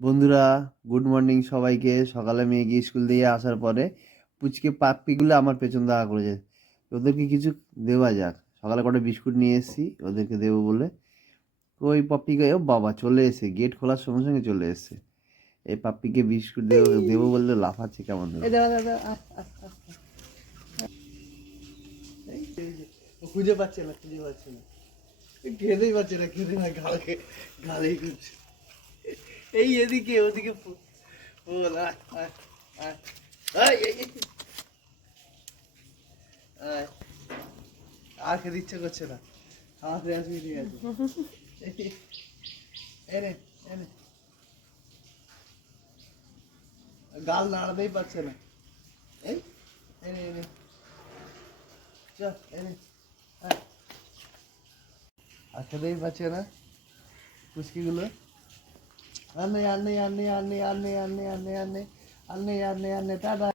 বন্ধুরা, good morning সবাইকে। সকালে মেয়ে গিয়ে স্কুল দিয়ে আসার পরে পুচকে পাপ্পিগুলো আমার পেছন দেখা করেছে। ওদেরকে কিছু দেওয়া যাক। সকালে কটা বিস্কুট নিয়ে এসেছি ওদেরকে দেবো বলে। ওই পাপ্পিকে, ও বাবা চলে এসে গেট খোলার সঙ্গে সঙ্গে চলে এসছে। এই পাপ্পিকে বিস্কুট দেবো দেবো বললে লাফাচ্ছে কেমন ধরে। খুঁজে পাচ্ছে না, খুঁজে পাচ্ছে না, খেতেই পাচ্ছে না, খেতে না, গালেই করছে। এই এদিকে ওদিকে বল, আর খেতে ইচ্ছে করছে না, আমার আসবি, ঠিক আছে। এনে এনে গাল নাড়াতেই পারছে না। এই এনে এনে চল এনে, আর খেতেই পারছে না পুচকিগুলো। আর নেই আর নেই আর নেই আর নেই আর নেই আর নেই আর নেই আর নেই আর নেই আর নেই টাটা।